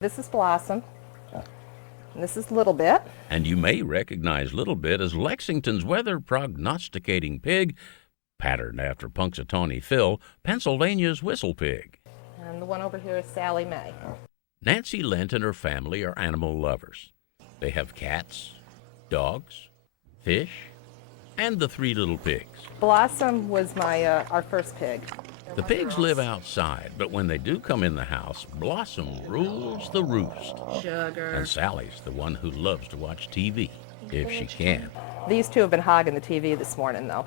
This is Blossom, and this is Little Bit. And you may recognize Little Bit as Lexington's weather prognosticating pig, patterned after Punxsutawney Phil, Pennsylvania's whistle pig. And the one over here is Sally Mae. Nancy Lent and her family are animal lovers. They have cats, dogs, fish, and the three little pigs. Blossom was our first pig. The pigs live outside, but when they do come in the house, Blossom rules the roost. Sugar. And Sally's the one who loves to watch TV, if she can. These two have been hogging the TV this morning, though.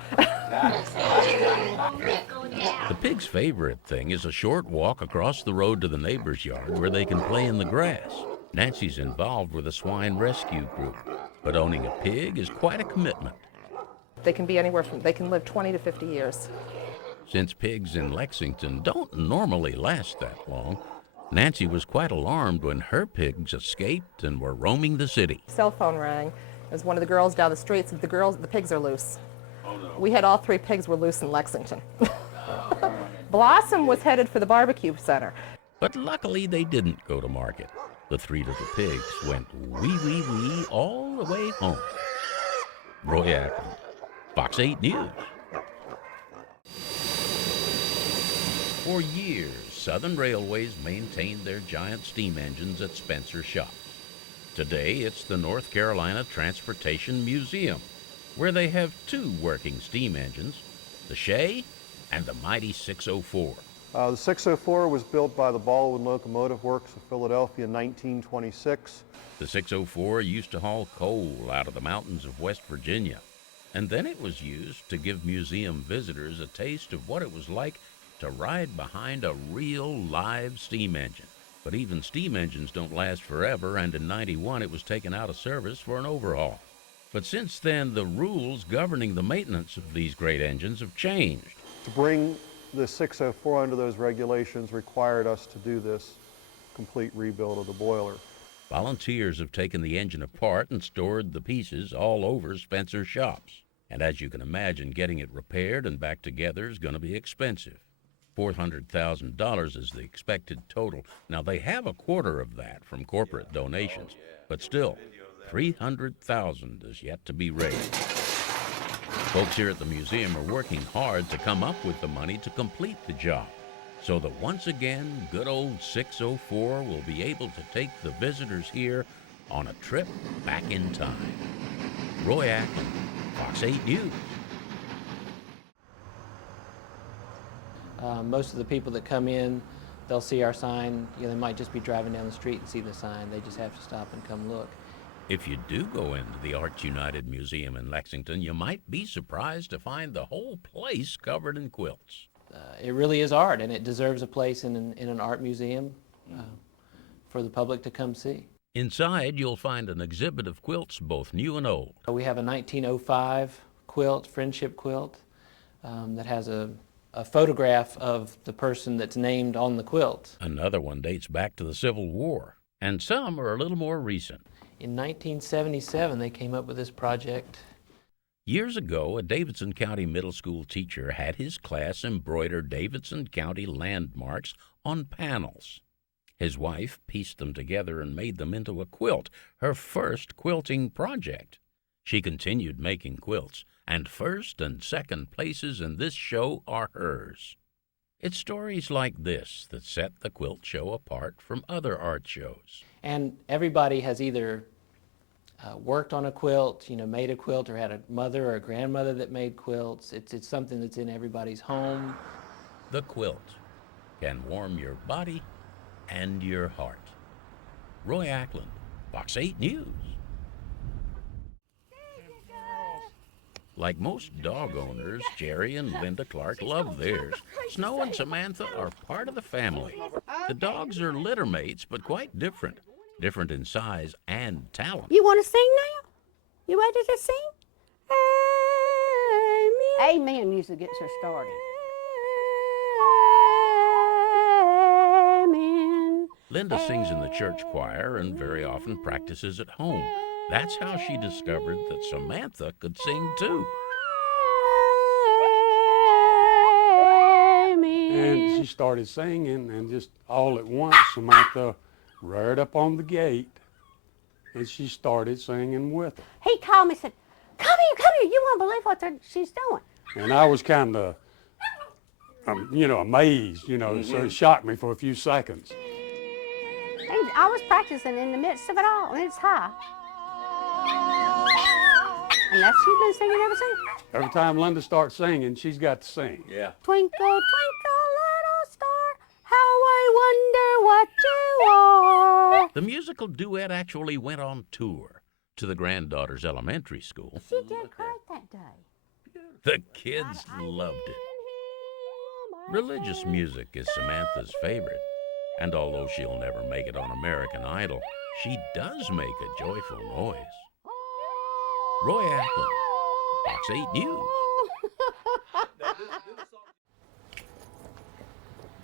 The pig's favorite thing is a short walk across the road to the neighbor's yard where they can play in the grass. Nancy's involved with a swine rescue group, but owning a pig is quite a commitment. They can live 20 to 50 years. Since pigs in Lexington don't normally last that long, Nancy was quite alarmed when her pigs escaped and were roaming the city. Cell phone rang. It was one of the girls down the street said, the pigs are loose. Oh, no. We had all three pigs were loose in Lexington. Blossom was headed for the barbecue center. But luckily they didn't go to market. The three little pigs went wee all the way home. Roy Ackland, Fox 8 News. For years, Southern Railways maintained their giant steam engines at Spencer Shop. Today, it's the North Carolina Transportation Museum, where they have two working steam engines, the Shay and the mighty 604. The 604 was built by the Baldwin Locomotive Works of Philadelphia in 1926. The 604 used to haul coal out of the mountains of West Virginia, and then it was used to give museum visitors a taste of what it was like to ride behind a real live steam engine. But even steam engines don't last forever, and in '91 it was taken out of service for an overhaul. But since then, the rules governing the maintenance of these great engines have changed. To bring the 604 under those regulations required us to do this complete rebuild of the boiler. Volunteers have taken the engine apart and stored the pieces all over Spencer's shops. And as you can imagine, getting it repaired and back together is going to be expensive. $400,000 is the expected total. Now, they have a quarter of that from corporate donations, but still, $300,000 is yet to be raised. Folks here at the museum are working hard to come up with the money to complete the job, so that once again, good old 604 will be able to take the visitors here on a trip back in time. Roy Ackland, Fox 8 News. Most of the people that come in, they'll see our sign. They might just be driving down the street and see the sign. They just have to stop and come look. If you do go into the Arts United Museum in Lexington, you might be surprised to find the whole place covered in quilts. It really is art, and it deserves a place in an art museum for the public to come see. Inside, you'll find an exhibit of quilts, both new and old. We have a 1905 quilt, friendship quilt, that has a photograph of the person that's named on the quilt. Another one dates back to the Civil War, and some are a little more recent. In 1977, they came up with this project. Years ago, a Davidson County middle school teacher had his class embroider Davidson County landmarks on panels. His wife pieced them together and made them into a quilt, her first quilting project. She continued making quilts, and first and second places in this show are hers. It's stories like this that set the quilt show apart from other art shows. And everybody has either worked on a quilt, made a quilt, or had a mother or a grandmother that made quilts. It's something that's in everybody's home. The quilt can warm your body and your heart. Roy Ackland, Fox 8 News. Like most dog owners, Jerry and Linda Clark love theirs. Snow and Samantha are part of the family. The dogs are litter mates, but quite different. Different in size and talent. You want to sing now? You ready to sing? Amen. Amen usually gets her started. Amen. Linda sings in the church choir and very often practices at home. That's how she discovered that Samantha could sing too. Amen. And she started singing, and just all at once, Samantha right up on the gate, and she started singing with her. He called me and said, come here, you won't believe what she's doing. And I was kind of, amazed, so it shocked me for a few seconds. And I was practicing in the midst of it all, and it's high. And that's she's been singing ever since. Every time Linda starts singing, she's got to sing. Yeah. Twinkle, twinkle, little star, how I wonder what you are. The musical duet actually went on tour to the granddaughters' elementary school. She did great that day. The kids loved it. Religious music is Samantha's favorite, and although she'll never make it on American Idol, she does make a joyful noise. Roy Ackland, Fox 8 News.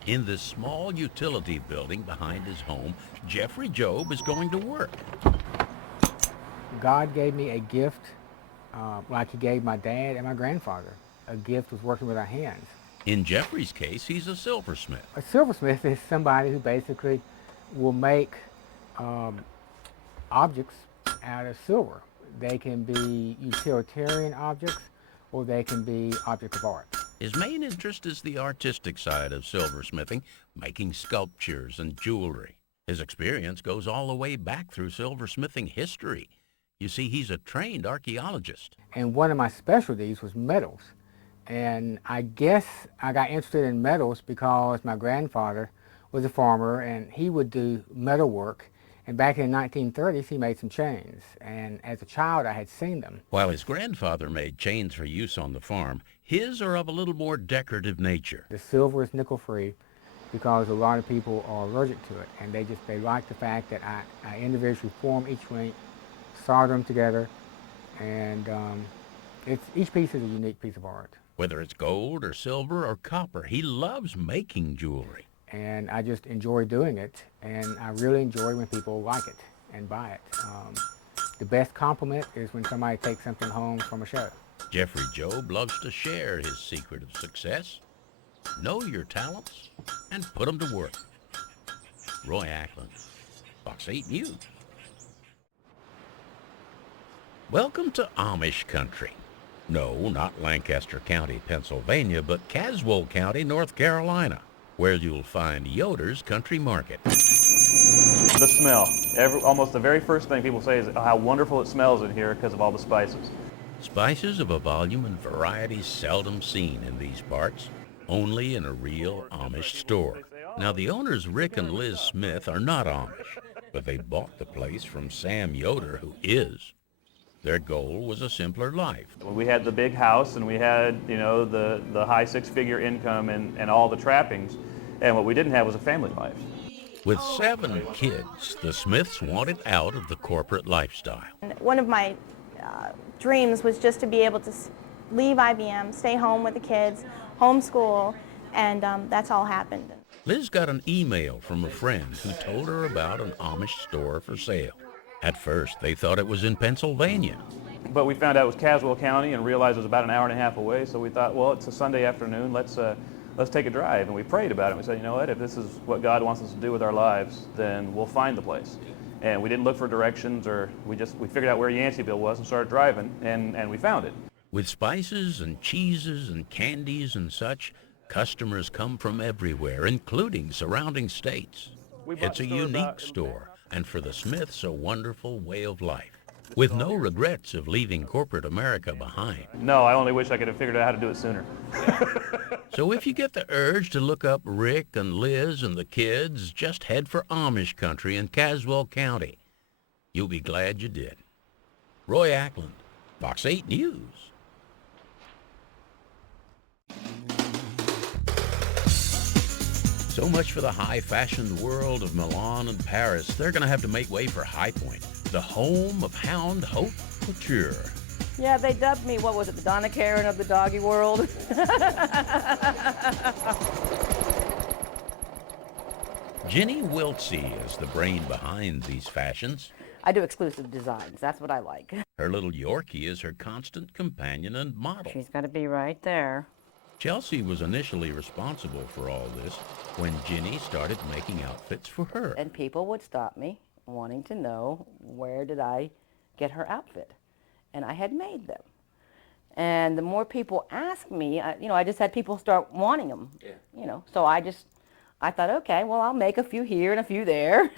In this small utility building behind his home, Jeffrey Jobe is going to work. God gave me a gift, like he gave my dad and my grandfather. A gift was working with our hands. In Jeffrey's case, he's a silversmith. A silversmith is somebody who basically will make objects out of silver. They can be utilitarian objects, or they can be objects of art. His main interest is the artistic side of silversmithing, making sculptures and jewelry. His experience goes all the way back through silversmithing history. You see, he's a trained archaeologist. And one of my specialties was metals. And I guess I got interested in metals because my grandfather was a farmer and he would do metal work. And back in the 1930s, he made some chains. And as a child, I had seen them. While his grandfather made chains for use on the farm, his are of a little more decorative nature. The silver is nickel-free because a lot of people are allergic to it. And they like the fact that I individually form each link, solder them together, and each piece is a unique piece of art. Whether it's gold or silver or copper, he loves making jewelry. And I just enjoy doing it, and I really enjoy when people like it and buy it. The best compliment is when somebody takes something home from a show. Jeffrey Jobe loves to share his secret of success. Know your talents and put them to work. Roy Ackland, Fox 8 News. Welcome to Amish country. No, not Lancaster County, Pennsylvania, but Caswell County, North Carolina, where you'll find Yoder's Country Market. The smell. Almost the very first thing people say is how wonderful it smells in here because of all the spices. Spices of a volume and variety seldom seen in these parts, only in a real Amish store. Now, the owners, Rick and Liz Smith, are not Amish, but they bought the place from Sam Yoder, who is. Their goal was a simpler life. We had the big house and we had, the high six-figure income and all the trappings, and what we didn't have was a family life. With 7 kids, the Smiths wanted out of the corporate lifestyle. One of my dreams was just to be able to leave IBM, stay home with the kids, homeschool, and that's all happened. Liz got an email from a friend who told her about an Amish store for sale. At first, they thought it was in Pennsylvania. But we found out it was Caswell County and realized it was about an hour and a half away, so we thought, well, it's a Sunday afternoon, let's take a drive. And we prayed about it. We said, you know what, if this is what God wants us to do with our lives, then we'll find the place. And we didn't look for directions, or we figured out where Yanceyville was and started driving, and we found it. With spices and cheeses and candies and such, customers come from everywhere, including surrounding states. It's a unique store, and for the Smiths, a wonderful way of life, with no regrets of leaving corporate America behind. No, I only wish I could have figured out how to do it sooner. So if you get the urge to look up Rick and Liz and the kids, just head for Amish country in Caswell County. You'll be glad you did. Roy Ackland, Fox 8 News. So much for the high-fashioned world of Milan and Paris. They're going to have to make way for High Point, the home of hound haute couture. Yeah, they dubbed me, what was it, the Donna Karan of the doggy world? Jenny Wilsee is the brain behind these fashions. I do exclusive designs. That's what I like. Her little Yorkie is her constant companion and model. She's got to be right there. Chelsea was initially responsible for all this when Jenny started making outfits for her. And people would stop me wanting to know where did I get her outfit. And I had made them. And the more people asked me, I just had people start wanting them. Yeah. So I thought, okay, well, I'll make a few here and a few there.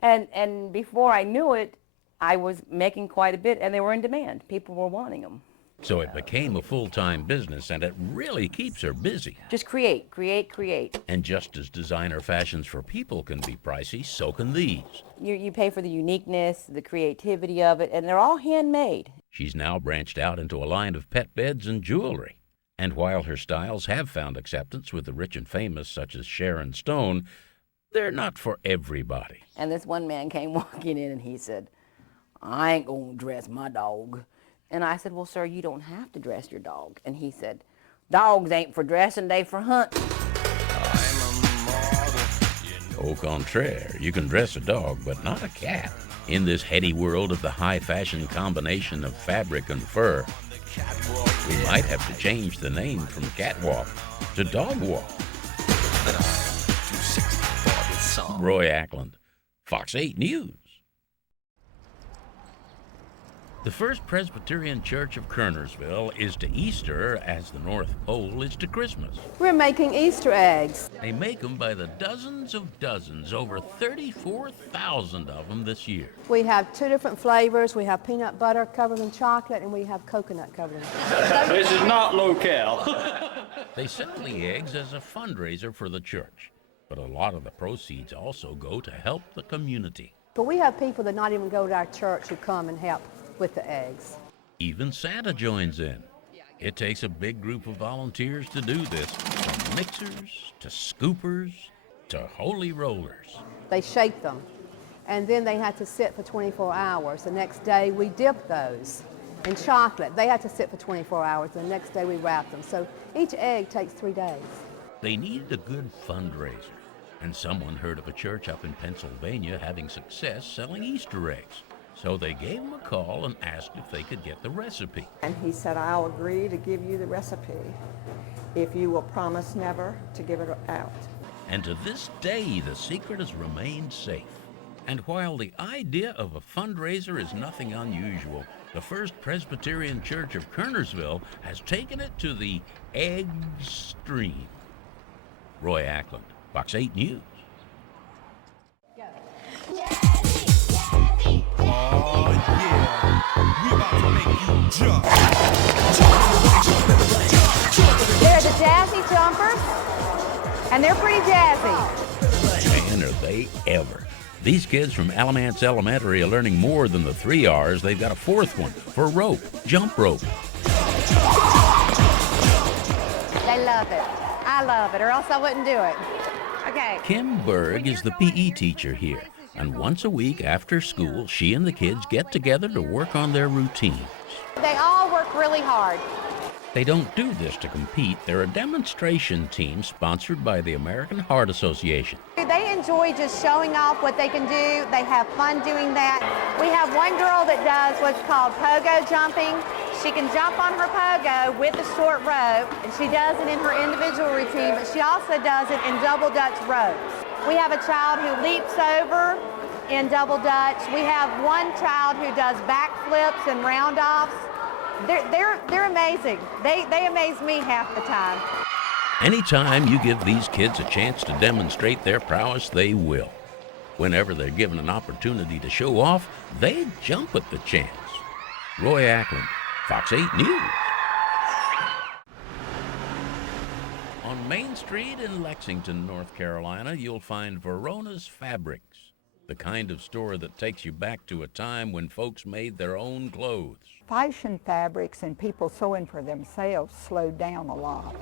and before I knew it, I was making quite a bit, and they were in demand. People were wanting them. So it became a full-time business, and it really keeps her busy. Just create, create, create. And just as designer fashions for people can be pricey, so can these. You pay for the uniqueness, the creativity of it, and they're all handmade. She's now branched out into a line of pet beds and jewelry. And while her styles have found acceptance with the rich and famous, such as Sharon Stone, they're not for everybody. And this one man came walking in and he said, "I ain't gonna dress my dog." And I said, "Well, sir, you don't have to dress your dog." And he said, "Dogs ain't for dressing, they for hunting." Au contraire, you can dress a dog, but not a cat. In this heady world of the high-fashion combination of fabric and fur, we might have to change the name from catwalk to dog walk. Roy Ackland, Fox 8 News. The First Presbyterian Church of Kernersville is to Easter as the North Pole is to Christmas. We're making Easter eggs. They make them by the dozens of dozens, over 34,000 of them this year. We have 2 different flavors. We have peanut butter covered in chocolate, and we have coconut covered in chocolate. This is not locale. They sell the eggs as a fundraiser for the church, but a lot of the proceeds also go to help the community. But we have people that not even go to our church who come and help with the eggs. Even Santa joins in. It takes a big group of volunteers to do this, from mixers to scoopers to holy rollers. They shake them, and then they have to sit for 24 hours. The next day we dip those in chocolate. They have to sit for 24 hours. The next day we wrap them. So each egg takes 3 days. They needed a good fundraiser, and someone heard of a church up in Pennsylvania having success selling Easter eggs. So they gave him a call and asked if they could get the recipe. And he said, "I'll agree to give you the recipe if you will promise never to give it out." And to this day, the secret has remained safe. And while the idea of a fundraiser is nothing unusual, the First Presbyterian Church of Kernersville has taken it to the extreme. Roy Ackland, Fox 8 News. They're the Jazzy jumpers, and they're pretty jazzy. Man, are they ever. These kids from Alamance Elementary are learning more than the 3 R's. They've got a 4th one for rope, jump rope. They love it. I love it, or else I wouldn't do it. Okay. Kim Burg is the PE teacher here. And once a week after school, she and the kids get together to work on their routines. They all work really hard. They don't do this to compete. They're a demonstration team sponsored by the American Heart Association. They enjoy just showing off what they can do. They have fun doing that. We have one girl that does what's called pogo jumping. She can jump on her pogo with a short rope, and she does it in her individual routine, but she also does it in double Dutch ropes. We have a child who leaps over in double Dutch. We have one child who does backflips and round-offs. They're amazing. They amaze me half the time. Anytime you give these kids a chance to demonstrate their prowess, they will. Whenever they're given an opportunity to show off, they jump at the chance. Roy Ackland, Fox 8 News. On Main Street in Lexington, North Carolina, you'll find Verona's Fabrics, the kind of store that takes you back to a time when folks made their own clothes. Fashion fabrics and people sewing for themselves slowed down a lot.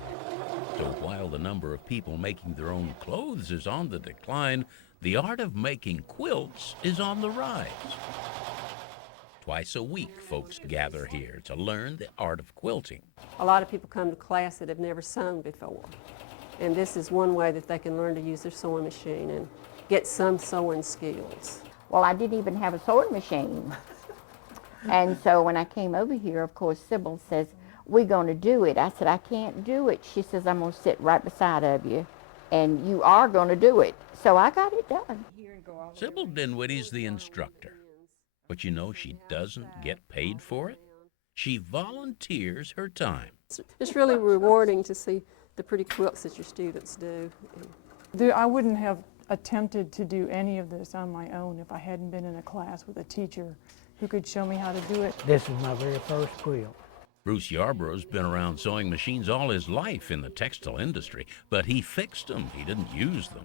So while the number of people making their own clothes is on the decline, the art of making quilts is on the rise. Twice a week, folks gather here to learn the art of quilting. A lot of people come to class that have never sewn before, and this is one way that they can learn to use their sewing machine and get some sewing skills. Well, I didn't even have a sewing machine. And so when I came over here, of course, Cybil says, we going to do it? I said, I can't do it. She says, I'm going to sit right beside of you, and you are going to do it. So I got it done. Cybil Benwitty's the instructor. But you know she doesn't get paid for it? She volunteers her time. It's really rewarding to see the pretty quilts that your students do. I wouldn't have attempted to do any of this on my own if I hadn't been in a class with a teacher who could show me how to do it. This is my very first quilt. Bruce Yarborough's been around sewing machines all his life in the textile industry, but he fixed them. He didn't use them.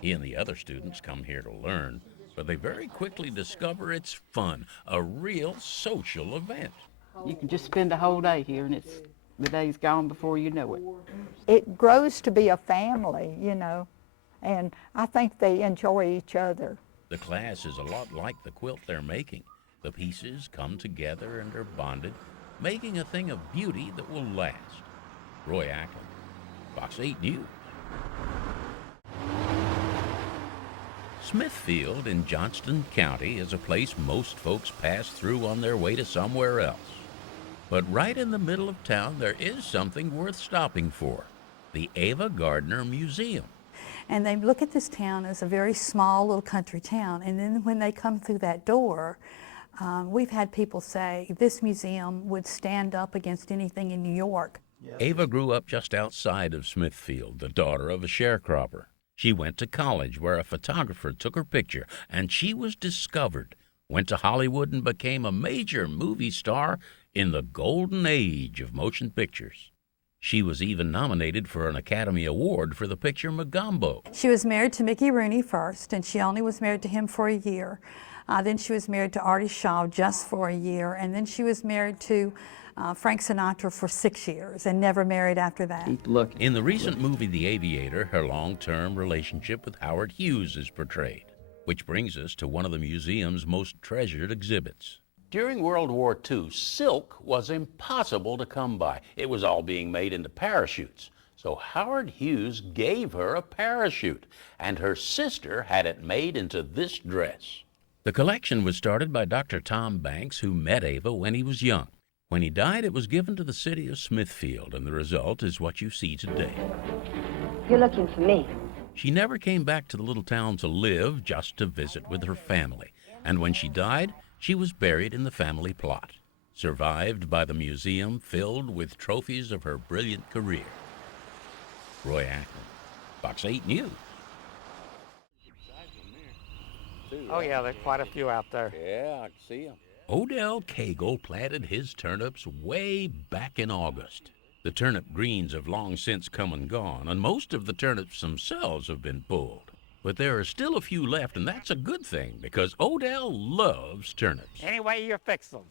He and the other students come here to learn, but they very quickly discover it's fun, a real social event. You can just spend a whole day here, and the day's gone before you know it. It grows to be a family, you know, and I think they enjoy each other. The class is a lot like the quilt they're making. The pieces come together and are bonded, making a thing of beauty that will last. Roy Ackland, Fox 8 News. Smithfield in Johnston County is a place most folks pass through on their way to somewhere else. But right in the middle of town, there is something worth stopping for, the Ava Gardner Museum. And they look at this town as a very small little country town, and then when they come through that door, we've had people say this museum would stand up against anything in New York. Ava grew up just outside of Smithfield, the daughter of a sharecropper. She went to college where a photographer took her picture, and she was discovered, went to Hollywood and became a major movie star in the golden age of motion pictures. She was even nominated for an Academy Award for the picture Magumbo. She was married to Mickey Rooney first, and she only was married to him for a year. Then she was married to Artie Shaw just for a year, and then she was married to Frank Sinatra for 6 years and never married after that. In the recent movie The Aviator, her long-term relationship with Howard Hughes is portrayed, which brings us to one of the museum's most treasured exhibits. During World War II, silk was impossible to come by. It was all being made into parachutes. So Howard Hughes gave her a parachute, and her sister had it made into this dress. The collection was started by Dr. Tom Banks, who met Ava when he was young. When he died, it was given to the city of Smithfield, and the result is what you see today. You're looking for me. She never came back to the little town to live, just to visit with her family. And when she died, she was buried in the family plot, survived by the museum filled with trophies of her brilliant career. Roy Ackland, Fox 8 News. Oh, yeah, there's quite a few out there. Yeah, I can see them. Odell Cagle planted his turnips way back in August. The turnip greens have long since come and gone, and most of the turnips themselves have been pulled. But there are still a few left, and that's a good thing, because Odell loves turnips. Any way you fix them.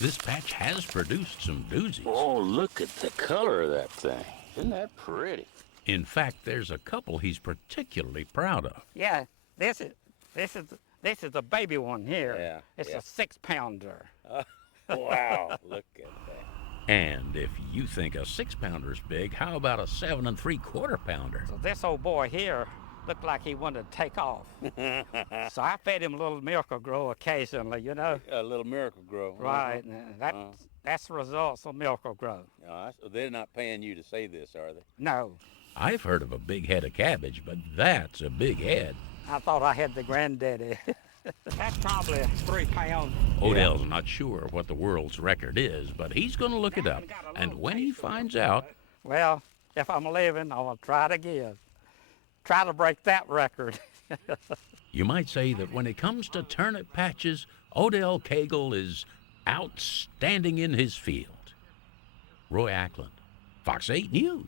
This patch has produced some doozies. Oh, look at the color of that thing. Isn't that pretty? In fact, there's a couple he's particularly proud of. Yeah, this is a baby one here. Yeah, it's yeah. a 6-pounder. Wow, look at that. And if you think a 6-pounder's big, how about a 7 3/4 pounder? So this old boy here looked like he wanted to take off. So I fed him a little Miracle-Gro occasionally, you know. A little Miracle-Gro. Right, that's the results of Miracle-Gro. They're not paying you to say this, are they? No. I've heard of a big head of cabbage, but that's a big head. I thought I had the granddaddy. That's probably a 3-pound. Odell's not sure what the world's record is, but he's going to look it up. And when he finds out... Well, if I'm living, I'll try it again. Try to break that record. You might say that when it comes to turnip patches, Odell Cagle is outstanding in his field. Roy Ackland, Fox 8 News.